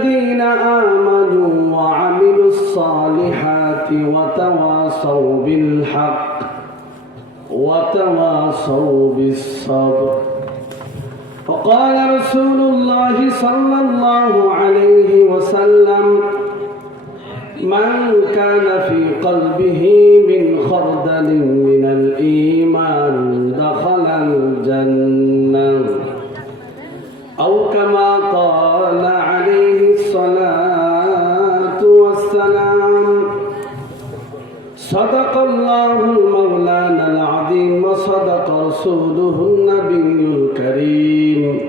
الذين آمنوا وعملوا الصالحات وتواصوا بالحق وتواصوا بالصبر. وقال رسول الله صلى الله عليه وسلم من كان في قلبه من خردل من الإيمان وصدق رسوله النبي الكريم.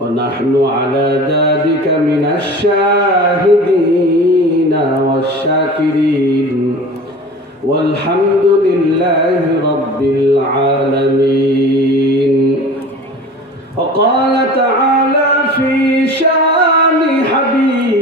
ونحن على ذلك من الشاهدين والشاكرين. والحمد لله رب العالمين. وقال تعالى في شان حبيبه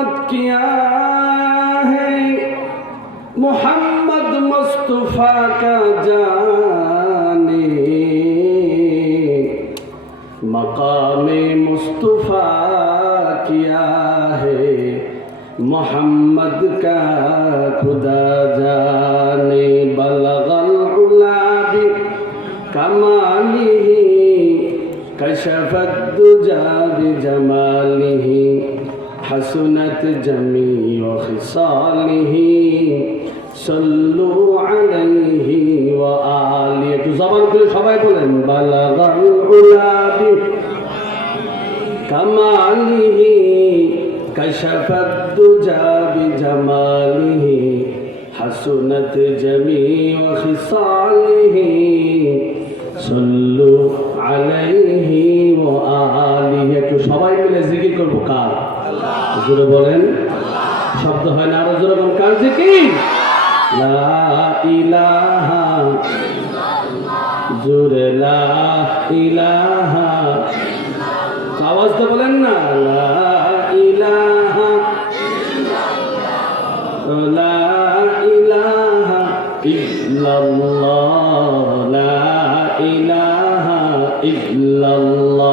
मत किया है? मोहम्मद मुस्तफ़ा का जाने। मकाम मुस्तफ़ा किया है? मोहम्मद का खुदा जाने। बलगल गुलाबी कमाली कशफत जाबी जमाली حسنت جميع خصاله صلوا عليه وآله একটু জবান করে সবাই বলেন বালাগাল উলাবি كماله كشف الدجى بجماله حسنت جميع خصاله صلوا عليه وآله একটু সবাই মিলে জিকির করব কার জোরে বলেন। শব্দ হয় না, আরও জোরে বলেন। কার জিকির? লা ইলাহা জোরে লা ইলাহা আওয়াজ তো বলেন না। লা ইলাহা লা ইলাহা ইল্লাল্লাহ। লা ইলাহা ইল্লাল্লাহ।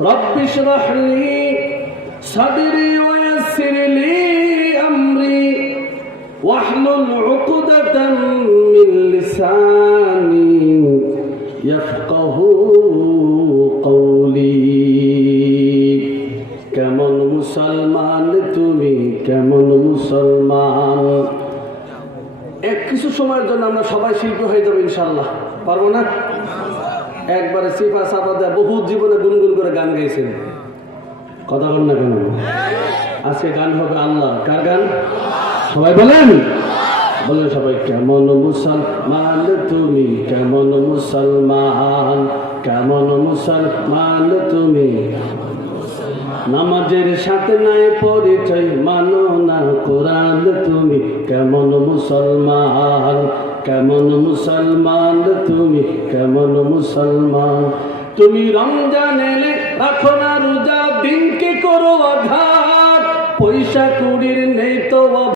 رب اشرح لي صدري ويسر لي أمري واحلل عقدة من لساني يفقه قولي কেমন মুসলমান তুমি কেমন মুসলমান এক কিছু সময়ের জন্য আমরা সবাই শিল্পী হয়ে যাবো ইনশাল্লাহ পারবো না একবারে সিফা সাফা দেয় বহু জীবনে গুনগুন করে গান গেয়েছেন কথা বল না কেন? আজকে গান হবে আল্লাহ কার গান? সবাই বলেন। বলেন সবাই, কেমন মুসলমান তুমি? কেমন মুসলমান? কেমন মুসলমান তুমি? নামাজের সাথে নাই পরিচয়, মানো না কোরআন তুমি। কেমন মুসলমান? কেমন মুসলমান তুমি? কেমন মুসলমান, তুমি রমজান এলে রাখো না রোজা, দিনকে করো আঘাত পয়সা কুড়ির নেই তো।